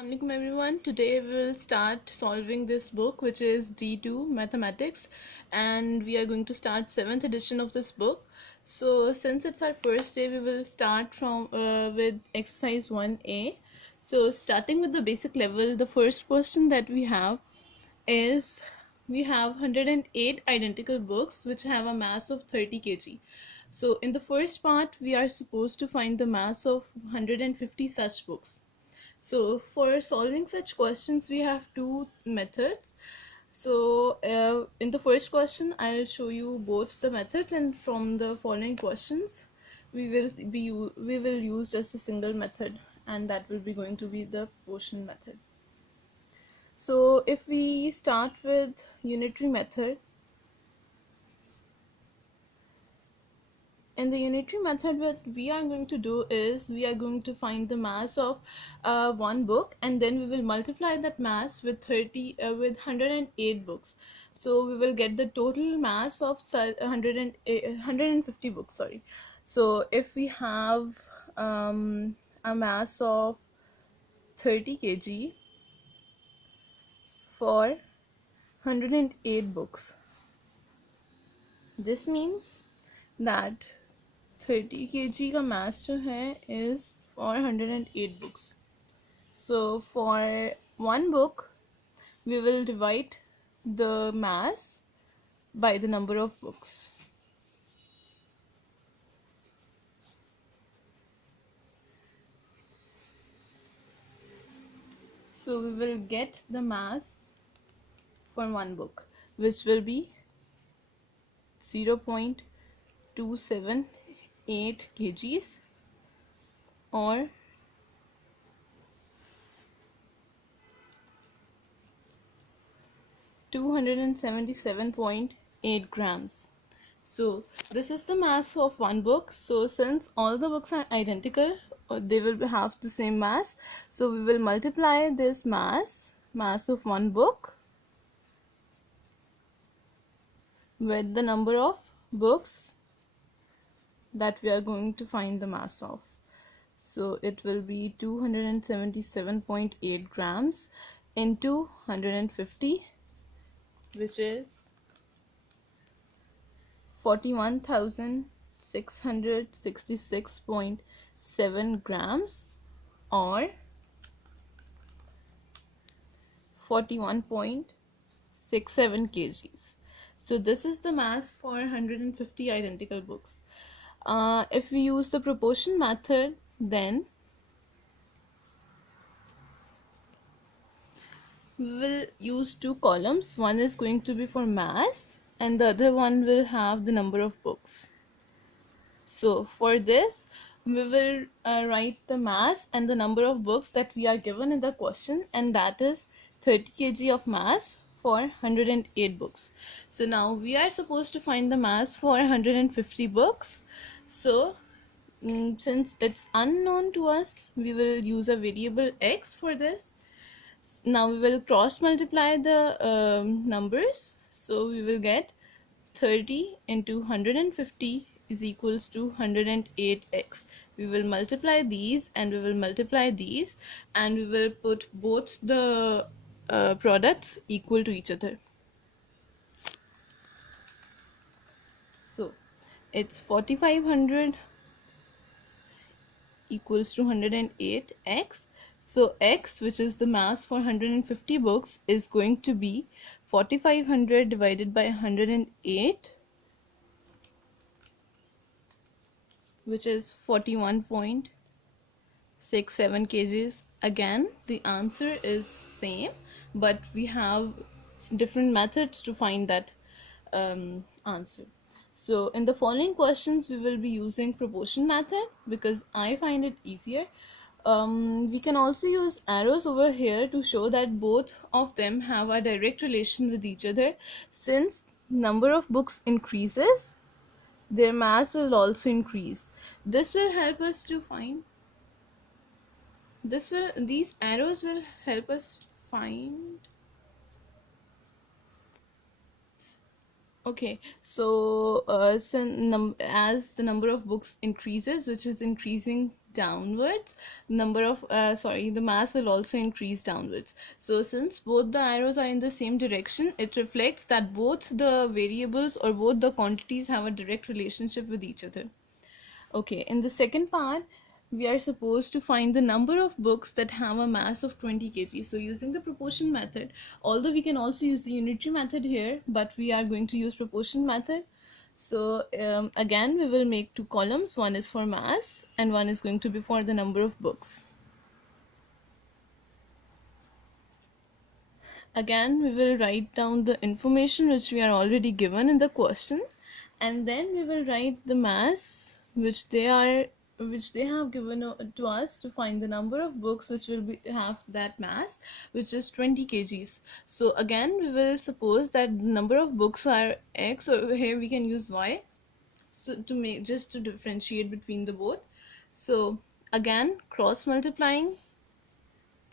Assalamualaikum everyone. Today we will start solving this book, which is D2 Mathematics, and we are going to start 7th edition of this book. So since it's our first day, we will start from with exercise 1A. So starting with the basic level, the first question that we have is we have 108 identical books which have a mass of 30 kg. So in the first part, we are supposed to find the mass of 150 such books. So for solving such questions, we have two methods. So in the first question, I'll show you both the methods, and from the following questions, we will use just a single method, and that will be going to be the proportion method. So if we start with unitary method, in the unitary method, what we are going to do is we are going to find the mass of one book, and then we will multiply that mass with 108 books. So we will get the total mass of 150 books, sorry. So if we have a mass of 30 kg for 108 books, this means that 30 kg का mass जो है is for 108 books. So for one book, we will divide the mass by the number of books. So we will get the mass for one book, which will be 0.278 kgs or 277.8 grams. So this is the mass of one book. So since all the books are identical, they will have the same mass. So we will multiply this mass of one book with the number of books that we are going to find the mass of. So it will be 277.8 grams into 150, which is 41,666.7 grams or 41.67 kgs. So this is the mass for 150 identical books. If we use the proportion method, then we will use two columns. One is going to be for mass and the other one will have the number of books. So for this, we will write the mass and the number of books that we are given in the question, and that is 30 kg of mass for 108 books. So now we are supposed to find the mass for 150 books. So since it's unknown to us, we will use a variable x for this. Now we will cross multiply the numbers. So we will get 30 into 150 is equals to 108x. We will multiply these and we will multiply these, and we will put both the products equal to each other. So it's 4500 equals to 108x. So x, which is the mass for 150 books, is going to be 4500 divided by 108, which is 41.67 kgs. Again, the answer is same, but we have different methods to find that answer. So in the following questions, we will be using proportion method because I find it easier. We can also use arrows over here to show that both of them have a direct relation with each other. Since number of books increases, their mass will also increase. This will help us to find, these arrows will help us find. Okay, so as the number of books increases, which is increasing downwards, the mass will also increase downwards. So since both the arrows are in the same direction, it reflects that both the variables or both the quantities have a direct relationship with each other. Okay, in the second part, we are supposed to find the number of books that have a mass of 20 kg. So using the proportion method, although we can also use the unitary method here, but we are going to use proportion method. So again, we will make two columns. One is for mass and one is going to be for the number of books. Again, we will write down the information which we are already given in the question, and then we will write the mass which they have given to us to find the number of books which will have that mass, which is 20 kgs. So again, we will suppose that the number of books are x, or here we can use y, so to differentiate between the both. So again, cross multiplying,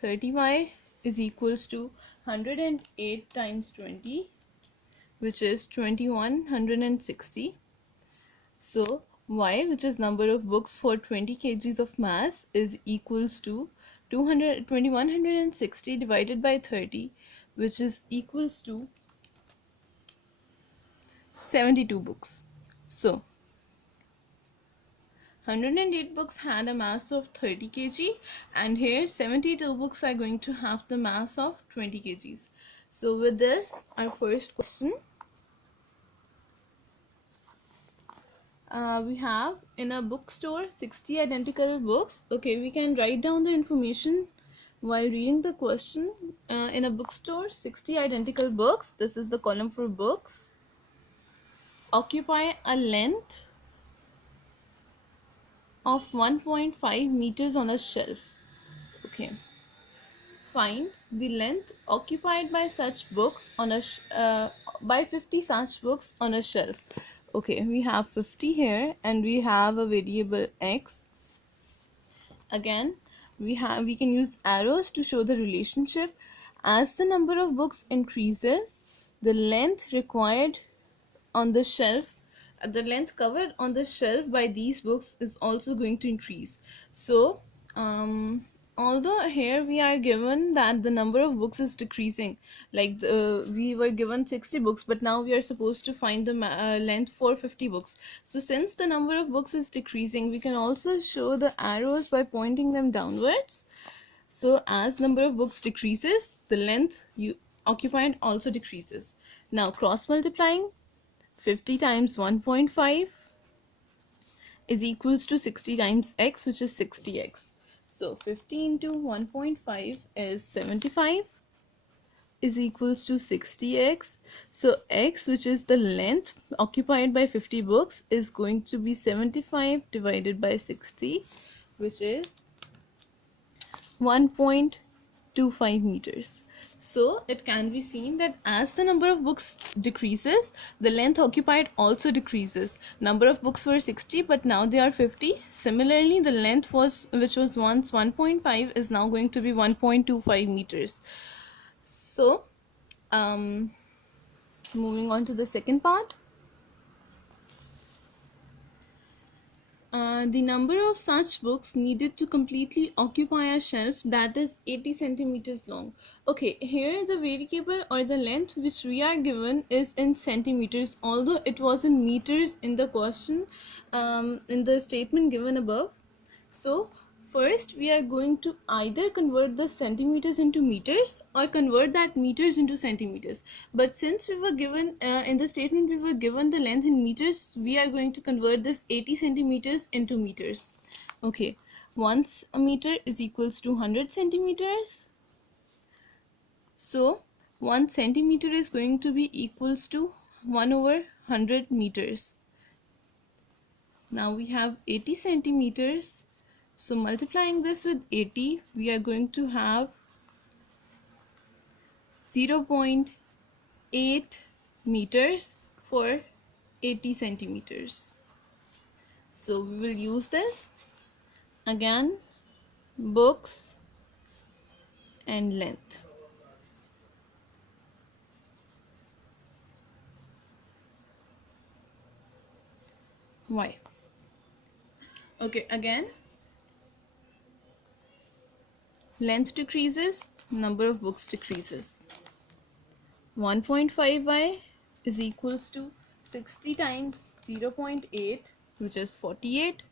30y is equals to 108 times 20, which is 2160. So y, which is number of books for 20 kgs of mass, is equals to 2160 divided by 30, which is equals to 72 books. So 108 books had a mass of 30 kg, and here 72 books are going to have the mass of 20 kgs. So with this, our first question, we have in a bookstore 60 identical books. Okay, we can write down the information while reading the question. In a bookstore, 60 identical books, this is the column for books, occupy a length of 1.5 meters on a shelf. Okay, find the length occupied by such books on by 50 such books on a shelf. Okay, we have 50 here and we have a variable x. Again, we can use arrows to show the relationship. As the number of books increases, the length required on the shelf, the length covered on the shelf by these books is also going to increase. So although here we are given that the number of books is decreasing, like we were given 60 books, but now we are supposed to find the length for 50 books. So since the number of books is decreasing, we can also show the arrows by pointing them downwards. So as number of books decreases, the length occupied also decreases. Now cross multiplying, 50 times 1.5 is equals to 60 times x, which is 60x. So 50 into 1.5 is 75, is equals to 60x. So x, which is the length occupied by 50 books, is going to be 75 divided by 60, which is 1.25 meters. So it can be seen that as the number of books decreases, the length occupied also decreases. Number of books were 60, but now they are 50. Similarly, the length which was once 1.5 is now going to be 1.25 meters. So moving on to the second part. The number of such books needed to completely occupy a shelf that is 80 centimeters long. Okay, here the variable or the length which we are given is in centimeters, although it was in meters in the question, in the statement given above. So first we are going to either convert the centimeters into meters or convert that meters into centimeters. But since we were given in the statement we were given the length in meters, we are going to convert this 80 centimeters into meters. Okay, once a meter is equals to 100 centimeters. So 1 centimeter is going to be equals to 1 over 100 meters. Now we have 80 centimeters. So multiplying this with 80, we are going to have 0.8 meters for 80 centimeters. So we will use this. Again, books and length. Y. Okay, again, length decreases, number of books decreases. 1.5y is equals to 60 times 0.8, which is 48.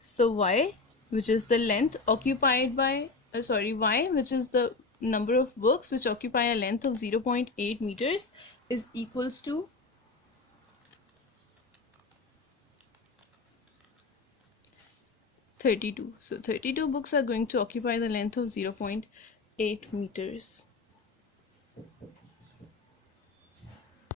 So y, which is the length occupied by y, which is the number of books which occupy a length of 0.8 meters, is equals to 32. So 32 books are going to occupy the length of 0.8 meters.